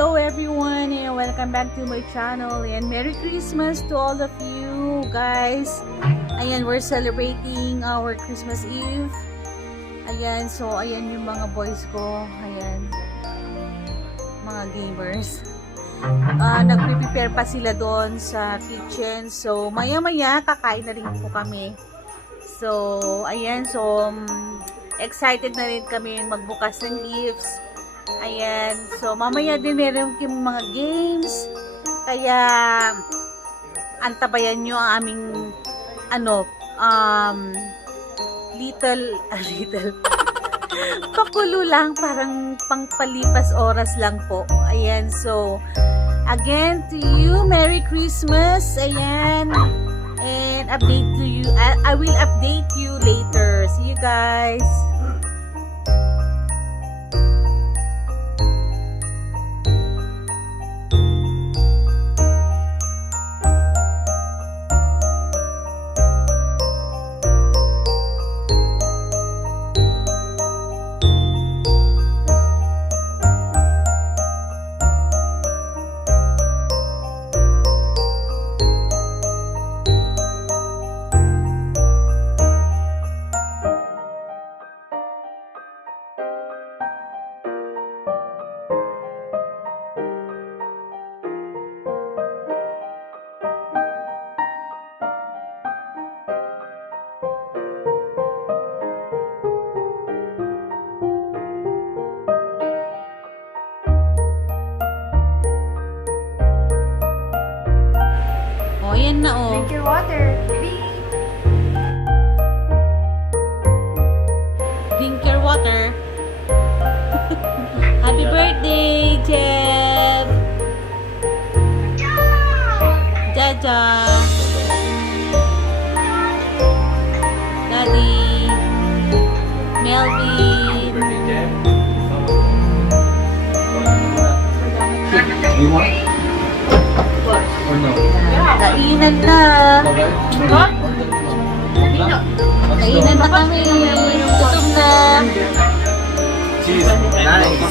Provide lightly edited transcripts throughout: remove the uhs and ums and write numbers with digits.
hello everyone and welcome back to my channel and Merry Christmas to all of you guys. Ayan, we're celebrating our Christmas Eve. Ayan, so ayan yung mga boys ko. Ayan, mga gamers. Nagpe-prepare pa sila doon sa kitchen. So maya-maya kakain na rin po kami. So ayan, so excited na rin kami magbukas ng gifts. Ayan, so mamaya din meron yung mga games. Kaya antabayan nyo ang aming little pakulo lang, parang pangpalipas oras lang po. Ayan, so again to you, Merry Christmas. Ayan, and update to you. I will update you later. See you guys. Ayan na, oh. Drink your water. Drink your water. Happy birthday, Jeff. Jaja. Daddy. Melvin. You want? Or no? Kainan na. Kainan na kami. Gutom na. Cheese. Nice.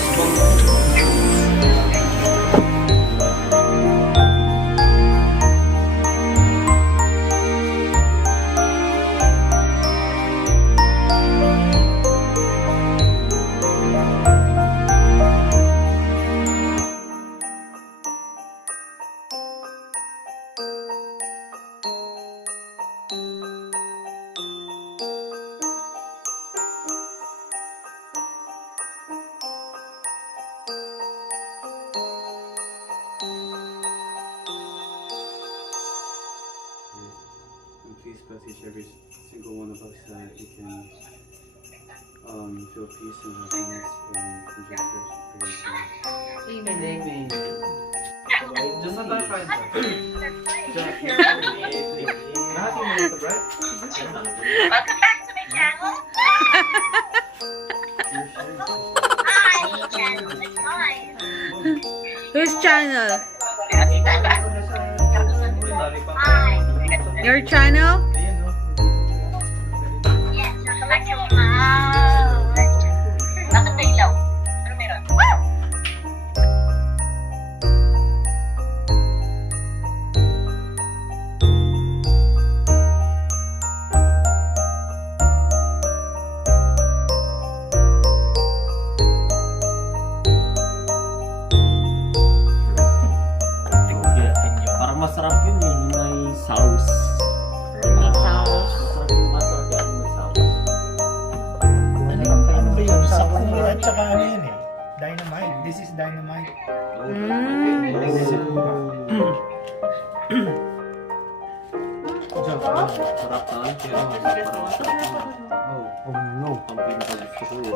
Please bless each every single one of us that we can feel peace and happiness and Jesus Christ. Amen. Just not that fine. Welcome back to my channel. Hi, channel is mine. Whose channel? Hi. Your channel? Yes, welcome back to my... Bakit may ilaw? Ano meron? Woo! Parang masarap yun eh, yung may sauce. May sauce. Masarap yung masarap yan, may sauce. Ano ba yun? Sakura at saka ano yun eh? Dynamite. This is dynamite. Sarap na. Oh no. Ang pinaka-gusto ko eh.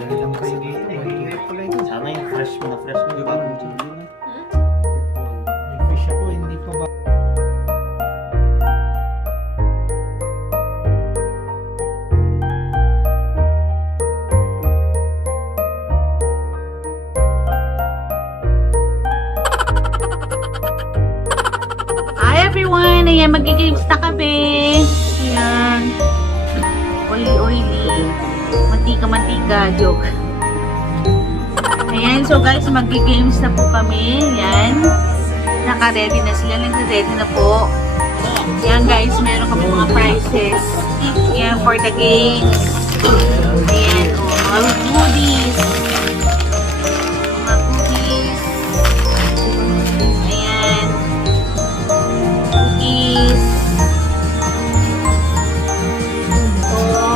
Yan lang kayo dito. Mahirap pala ito. Sana yung fresh mo na fresh mo. Yung bagong chili na. May fish ako, hindi pa ba? Hi everyone! Ayan, mag-games na kami. Ayan. Oily. Mantika. Joke. Ayan, so guys, mag-games na po kami. Yan. Naka-ready na sila. Nag-ready na po. Yan guys, meron kami mga prizes. Yan, for the games. Ayan, mga goodies. Mga cookies. Ayan. Cookies. Ito.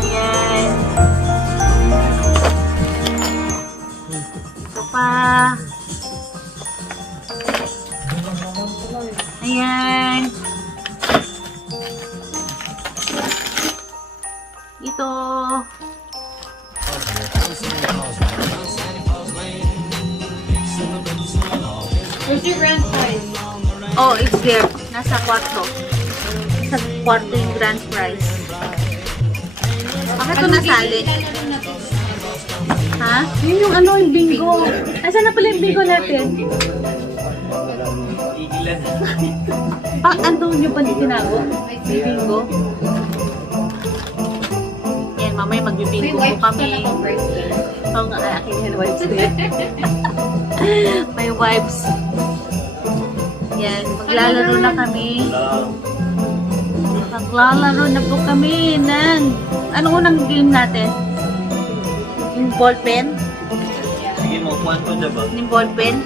Ayan. Ito pa. Ayan. Ito. Where's your grand prize? Oh, it's there. Nasa kwarto. Sa kwarto yung grand prize. Bakit ito nasali? Ha? Yun yung ano, yung bingo. Asan na pala yung bingo natin? Andun nyo pa tinago? May bingo? Yan, mamaya magbibingo po kami. Oo nga, akin yung wipes din. May wipes. Yan, maglalaro na kami. Maglalaro na po kami ng... Anong unang game natin? Yung ballpen? Sige mo, kwanto na ba? Yung ballpen?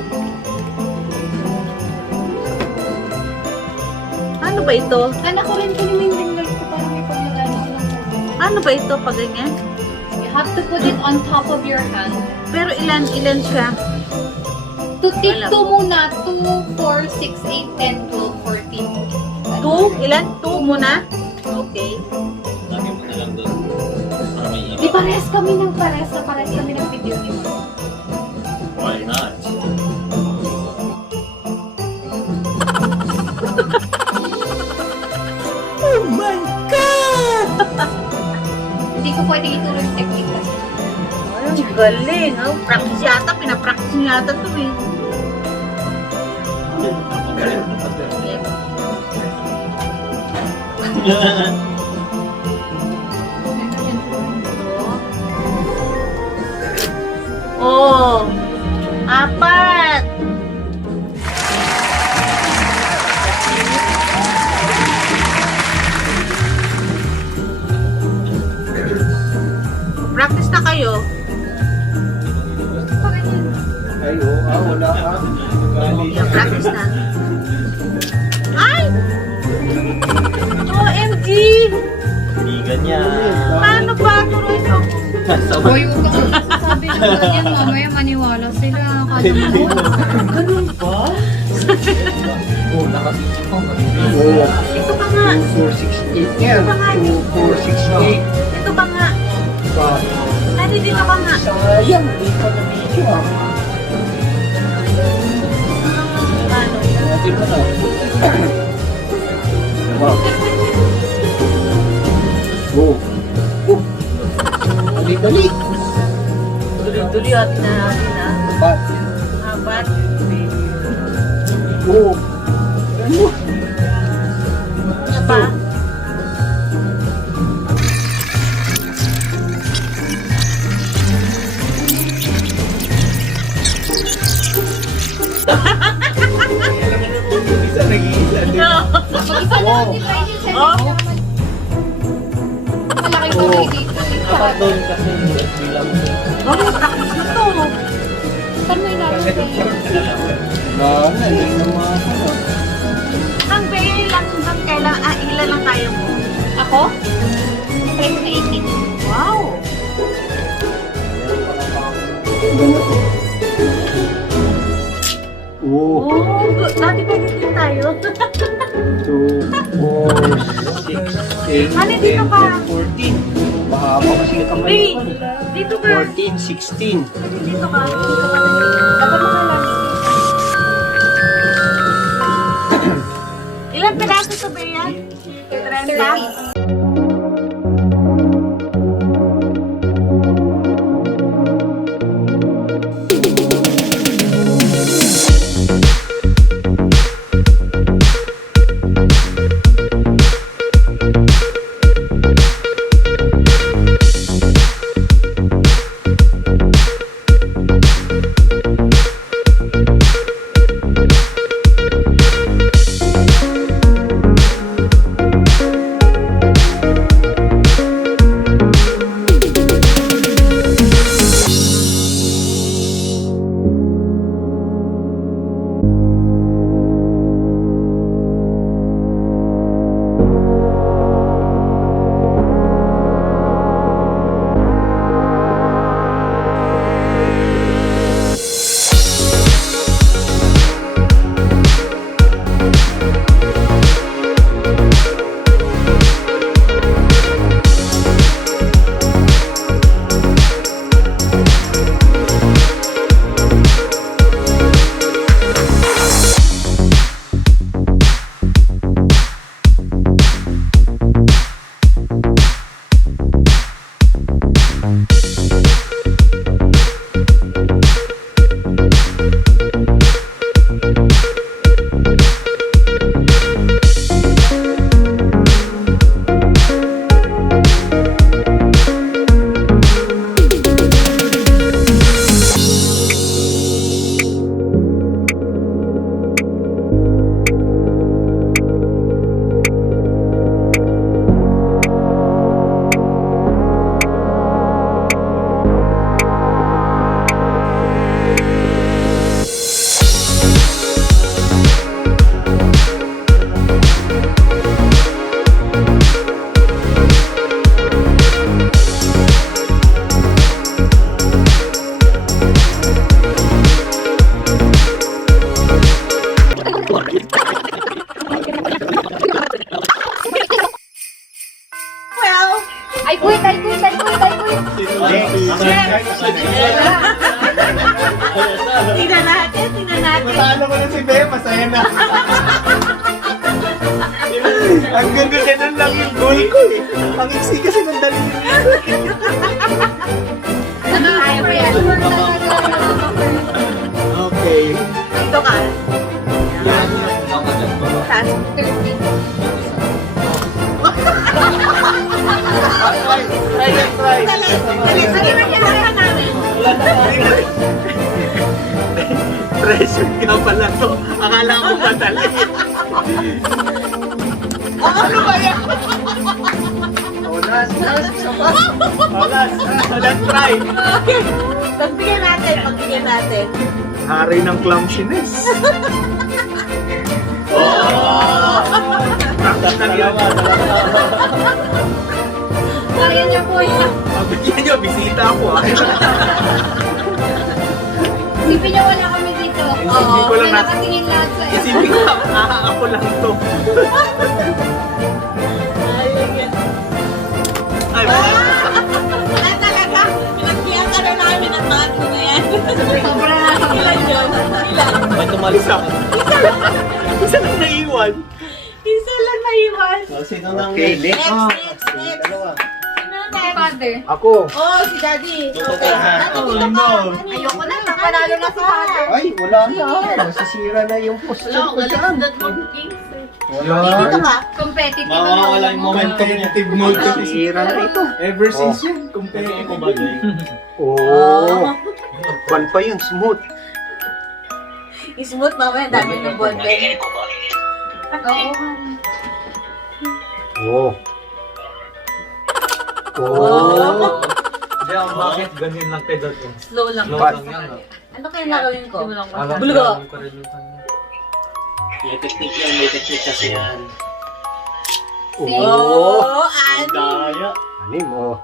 Ano ba ito? Anak ko rin ko yung fingers ko para may paglalaro ko ng phone. Ano ba ito pag ganyan? You have to put it on top of your hand. Pero ilan siya? To tip Alam 2 ko. muna. 2, 4, 6, 8, 10, 12, 14. 2? Ilan? 2 muna? Okay. Sabi mo na lang doon. Para may Di parehas kami ng video ni mo. Why not? Hindi ko pwede ituro yung technique kasi. Ay, ang galing. Oh, practice yata. Pinapractice niya yata ito eh. Oh, apat. Practice na kayo. Ay, wala ka. Yeah, practice na. Ay! OMG! Hindi ganyan. Paano ba? Turuin mo. Hoy, huwag kang sasabi ng ganyan. Mamaya maniwala sila. Kala mo. Ganun ba? Oh, nakasisi ko. Ito pa nga. 468 yan. 468. Ito pa nga. Ay, dito pa nga. Sayang, di pa na video ah. Paano? Di pa na. Wow. Oh. Dali. Tuloy-tuloy natin na. Apat. Apat. Oh. Ano pa? Isa nag-iisa. Mag-isa na ang design yung sa'yo. Oh. Malaki ko kayo dito. Dapat doon kasi bilang Oh, practice na to. Saan mo ilalagay kayo? Hindi naman. Ang ilan kailan, ilan lang tayo mo? Ako? Try ko na 18. Wow! Oh. Oh, dati pa din tayo. 2, 4, 6, 8, Ano, dito ka? 14. Mahaba kasi yung kamay Ray, ko. dito ka. 14, 16. Dito ka. Dapat makalami. Ilang piraso to ba yan? 30? Natalo ko na si Bea, masaya na. Ang ganda ganun lang yung goal ko eh. Ang iksi kasi ng daliri. Kaya pa yan. Okay. Dito ka. Taas. 13. Try. Treasure ka pala to. Akala ko madali. Ano ba yan? Last, isa pa. Last try. Pagbigyan natin. Hari ng clumsiness. Practice na yun. Kaya niya po yun. Pabigyan nyo, bisita ako ah. Isipin niya wala kami dito. Isipin ko lang May nakatingin lahat sa iyo. Isipin ko, ako lang to. Ay, Wala talaga. Pinagbihan ka na namin ang mga na yan. Sobra na. Ilan yun? Ilan? May tumalis ako. isa lang naiwan. Isa lang naiwan. Sino nang Okay, next. Next. Sino Si next? Father. Ako. Oh, si Daddy. Okay. Oh, Dito no. ka. Ayoko na. Panalo na si Father. Ay, wala na. Masisira na yung posture ko dyan. Dito ka. Competitive. Mawawala yung momentum niya. Competitive mode ko. Masisira na ito. Ever since yun, Ito competitive. ba, Jay? Oo. Kwan pa yun, smooth. Smooth mamaya. Dami ng ballpen. Oo. Oo. Oh. Hindi ako bakit ganyan lang pedal ko. Slow lang. Slow lang yan. Ano kaya nagawin ko? Alam Bulugo. ko rin yung kanya. May technique yan, may technique kasi yan. Oh, Ani. Daya. Anim, oh.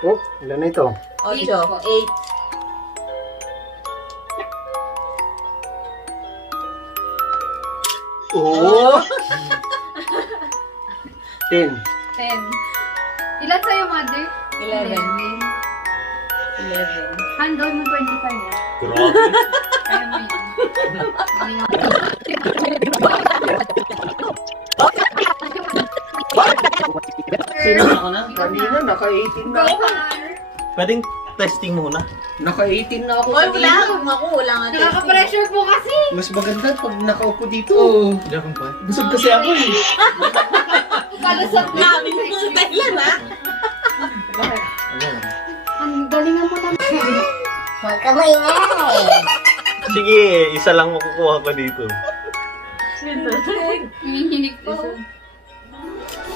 Oh, ilan na ito? 8. 8. Oo. 10. 10. Ilan sa'yo, Mother? 11. 11. Handle mo 25. Grabe. Kaya mo yun. Sino ako na? Kanina, naka-18 na Go, ako. Par. Pwedeng testing muna. Naka-18 na ako Oy, wala. kanina. Ako, wala nga. Nakaka-pressure po kasi. Mas maganda pag nakaupo dito. Hindi akong pa. Busog kasi ako eh. Kalusot na. Namin yung Thailand, ha? Ang galingan mo naman. Sige, isa lang makukuha ko dito. Hinihinig po.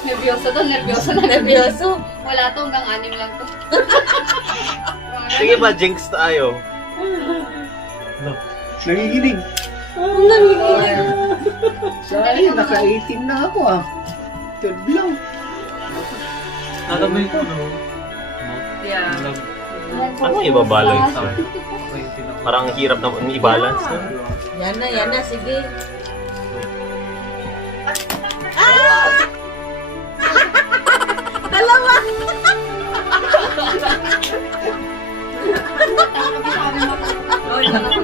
Nervyoso to, nervyoso na. Nervyoso. Wala to, hanggang 6 lang to. Sige ba, jinx tayo. Nangiginig. Nangiginig. Sorry, naka-18 na ako ah. 12 lang. Nagamay ko, no? Yeah. Ano ibabalance? Parang hirap na i-balance. No? Yan na, sige. Dalawa!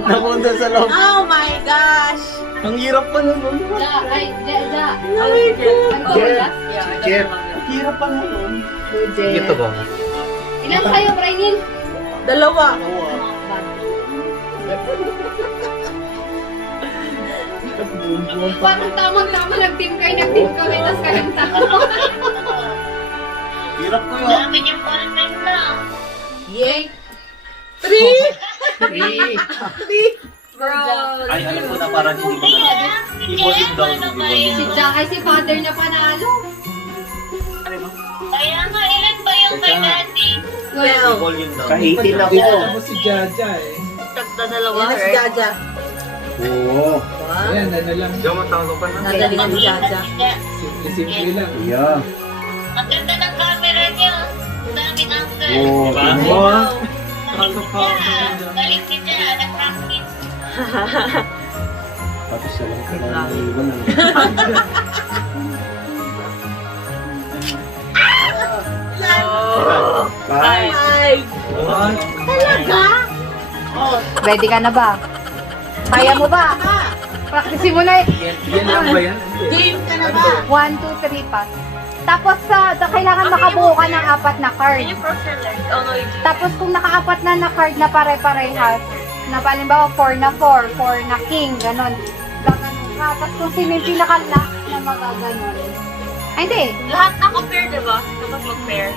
Napunta sa loob. Oh my gosh! Ang hirap pa nun. Ja, ay, ja. Oh my God! Ano, last? Jeff. Hirap pa nun. Jeff. Ito ba? Ilan kayo, Brainil? Dalawa! Parang tamang-tama nag-team kayo, nag-team kami, tapos kayong tao. Hirap ko yun. Dami niyong ballpen na. Yay! 3! 3. Bro! Ay, alam ko na parang hindi ko na. I-volume down. Si Ja ay si father niya panalo. Kaya nga, ilan ba yung kay Daddy? Well, I-volume down. Ka-18 ako. Si Jaja eh. tagda dalawa. Yan na si Jaja. Oo. Wow. Ayan, ano lang. Diyan matalo ka na. Nagalingan si Jaja. Simple lang. Yeah. Ang ganda ng camera niya. Ang dami angle. Oo. Diba? Wow. Galing si Ja, nag-practice. Tapos na lang ka na. Bye. Ay! Talaga? Ready ka na ba? Kaya mo ba? Practice mo na. Yan lang ba yan? Game ka na ba? 1, 2, 3 pass. Tapos kailangan makabuo ka ng 4 na card. Tapos kung naka-4 na card na pare-parehas, na palimbawa 4 na 4, 4 na king, ganon. Gaganon ka. Tapos kung sino yung pinaka-last na magaganon. Ay, hindi. Lahat naka-pair, diba? Kapag mag-pair.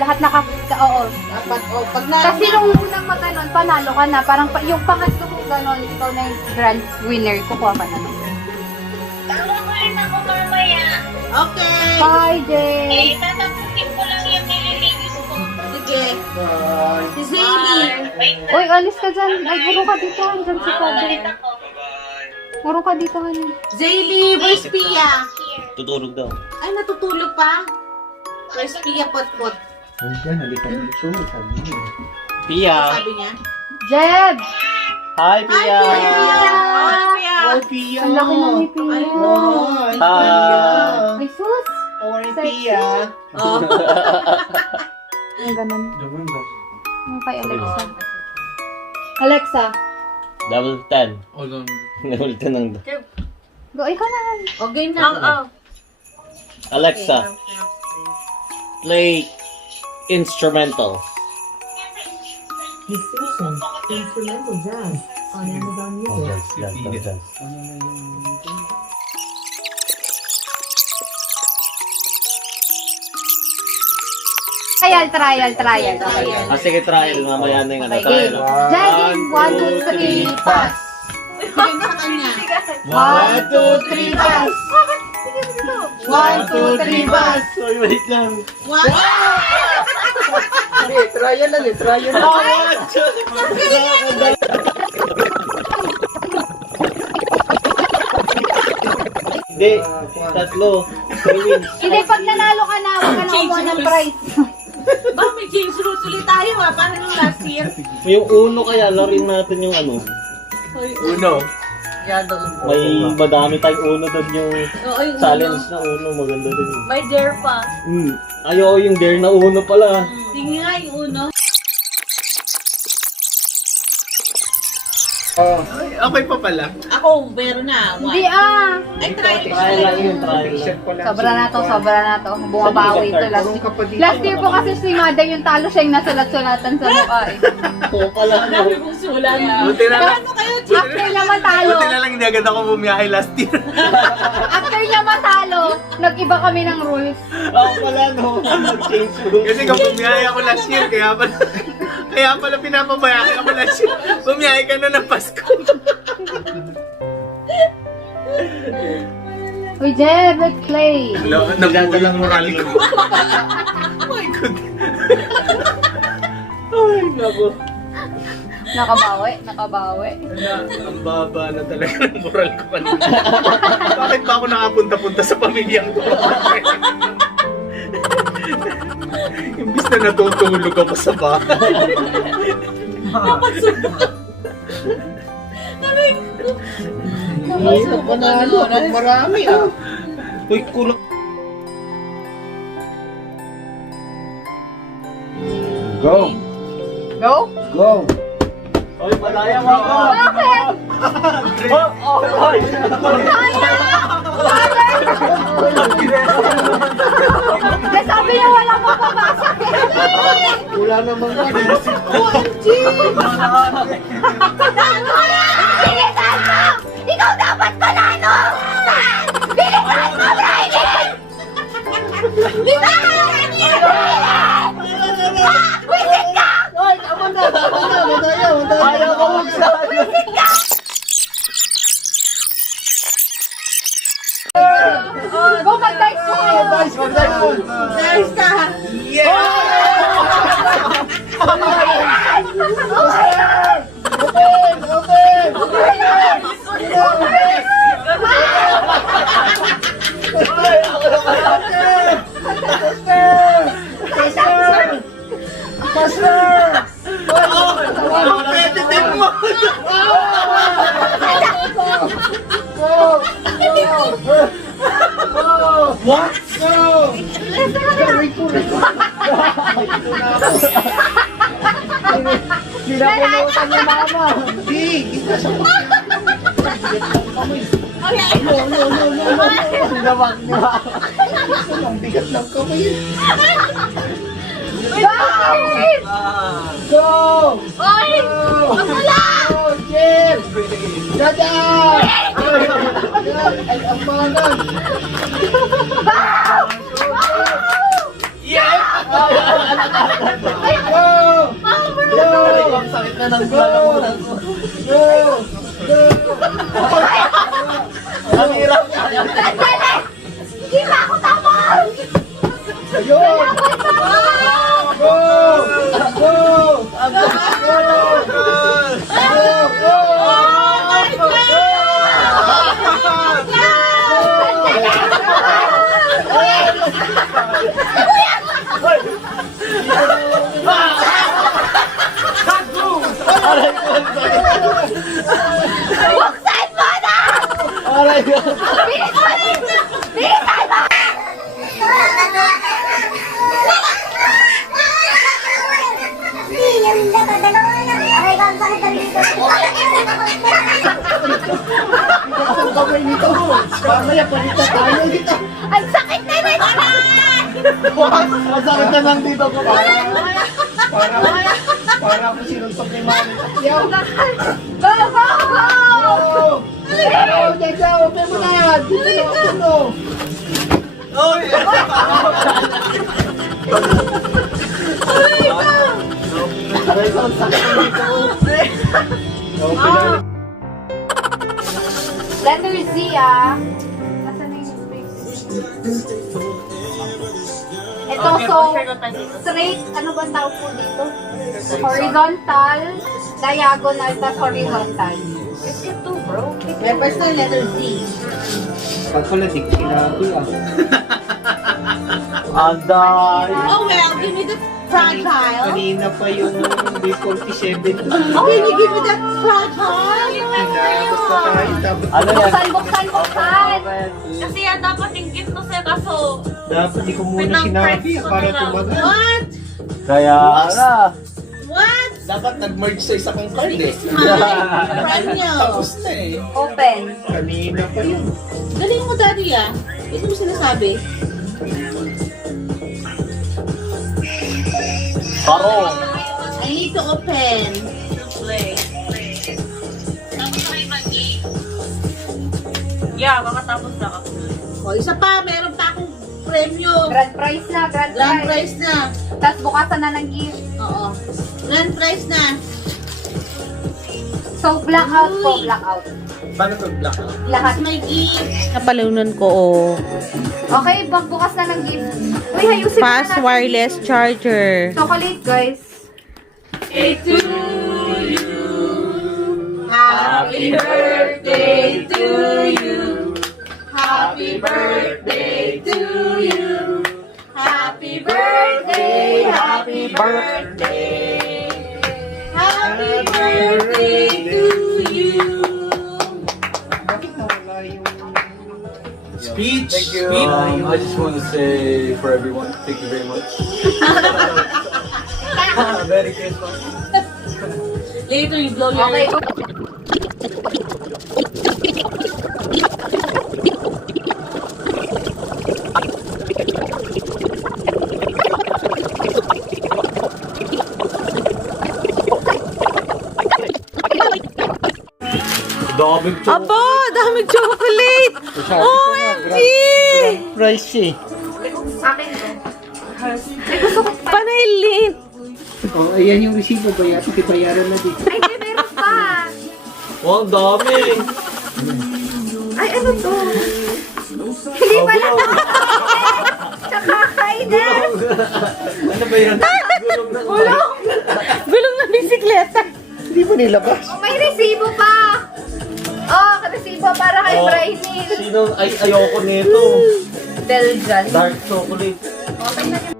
Lahat oo. Dapat, oh, pag na... Kasi nung unang maganon, panalo ka na. Parang yung pangatlo mo ganon, ikaw na yung grand winner. Kukuha ka na nun. Tawag ko rin ako mamaya. Okay. Bye, Jay! Eh, tatapusin ko lang yung nililinis ko. Sige. Si Zaylee. Wait na. Uy, alis ka dyan. Ay, guro ka dito. Andyan si Ulit Padre. ako. Guro ka dito. Ano? Zaylee, where's Pia? Tutulog daw. Ay, natutulog pa? Where's Pia Potpot? Pia! Sabi niya. Jeb! Hi, Pia! Hi, Pia. Pia! Ang laki ng ngipin mo. Hi! Ay, sus! Sexy. Oh. Ang ganun. Ang kay Alexa. Alexa, Double 10. Hold on. Double 10 ang... go, ikaw na. Okay na. Alexa, play instrumental. Instrumental Jazz on Amazon Music. Trial. Ah, sige, trial. Mamaya na yung ano. Okay. Trial. Judging, 1, 2, 3, pass. Bigay mo sa kanya. 1, 2, 3, pass. 1, 2, 3, pass. Sorry, wait lang. Trial lang eh. Trial lang. Hindi, tatlo. 3 wins. Hindi, pag nanalo ka na, wag ka na kumuha ng prize. Ba, may James Rules ulit tayo ah. Paano nung last year? Yung uno kaya, larin natin yung ano. Uno. May madami tayong uno doon yung Oo, yung challenge na uno. Maganda din. May dare pa. Ayaw yung dare na uno pala. Sige nga, yung uno. Okay pa pala. Ako, meron na. Hindi ah. Ay, try. Trial lang yun, trial lang. Sobra na to. Bumabawi ito last year. Last year po kasi si Mother yung talo siya yung nasulat-sulatan sa mukha eh. Oo pala. Dami kong sulat. Buti na lang. Ano kayo, After niya matalo, Buti na lang hindi agad ako bumiyahe last year. after niya matalo, nag-iba kami ng rules. Oo pala, no. Mag-change rules. Kasi kung bumiyahe ako last year, kaya pala pinapabayaan ako last year. Bumiyahe ka na ng Pasko. Uy, Jeb, let's play. Nagdadalang moral ko. Oh my God. Ay, naku. Nakabawi. Ang baba na talaga ng moral ko kanina. Bakit ba ako nakapunta-punta sa pamilyang ko? Imbis na natutulog ako sa bahay. Napasok ko na pag marami ah. Uy, kulang. Go! Go? Go! Uy, malaya mo ako. Bakit? Ay! Kasi sabi niya wala mo papasok. Wala namang Bilisan mo! Ikaw dapat panalo! Bilisan mo, Riley! Di ba? Wisit ka! Ayaw ko magsabi. Wisit ka! Go, mag-dice mo kayo! Nice ka. Competitive mo! What? Go! Sinapunutan ni Mama. Hindi, kita sa Ang bigat ng kamay. Guys! Go! Oy! Wala! Go, Jim! Dada! Ay, ang pangan! Go! Go! Ang sakit na ng lalamunan ko. Go! Go! Ang hirap. Sandali! Hindi pa ako tapos! Ayun! Go! Go! Buksan mo na! Aray ko. Bilisan mo! Bilisan mo! Ang kamay nito! Mamaya palitan tayo dito! Ang sakit na rin! Ang sakit na ng dito ko. Para ako sinuntok ni Manny Pacquiao! Go, go, go! Go! Jaja, open mo na yan! Dito na open mo! Aray ko, ang sakit ng dito ko. Letter Z, ah. Nasaan na yung space? Ito, so, straight, ano ba tawag po dito? Horizontal, diagonal, tas horizontal. It's it too, bro. First na letter Z. Pag pala, di ko sinabi ah. Anday. Oh well, give me the fragile. Kanina pa yung B47. Okay, you give me that fragile. Tinapos pa tayo. Tapos Ano yan? Buksan, buksan, buksan! Kasi yan dapat yung gift ko sa'yo kaso dapat di ko muna sinabi para tumagal. What? Kaya na. What? Dapat nag-merge sa isa kong card eh. Friend nyo. Tapos na eh. Open. Kanina pa yun. Galing mo, Daddy, ah. Ito mo sinasabi. Parong. I need to open. play. Tapos kayo mag-game. Yeah, makatapos na ako. O, isa pa. Meron pa akong premyo. Grand prize na, grand Grand prize. prize na. Tapos bukasan na ng gift. Oo. Grand prize na. So, blackout po, blackout. Paano to black out? Lahat. That's my gift. Napalunan ko, oh. Okay, pagbukas na ng gift. Uy, ayusin na natin. wireless charger. Chocolate, guys. Happy birthday to you. Happy birthday to you. Happy birthday, happy birthday. Happy birthday to you. Bakit nawala yung... Speech! Thank you. Speech! I just want to say for everyone, thank you very much. Merry Christmas. Later, you blow your... Okay. Daming chocolate. Aba, daming chocolate! OMG! Price eh. Akin to. Ay, gusto ko. Panay Oh, ayan yung resibo. Bayaran na dito. Ay, hindi, meron pa. Oh, ang dami. Ay, ano to? Hindi pala. Tsaka kainan. Ano ba yan? Gulong na Gulong! Gulong ng bisikleta. Hindi mo nilabas. May resibo pa. Oh, resibo para kay Oh. Brainy. Sino? Ay, ayoko nito. Belgian. Dark chocolate. Okay na yun.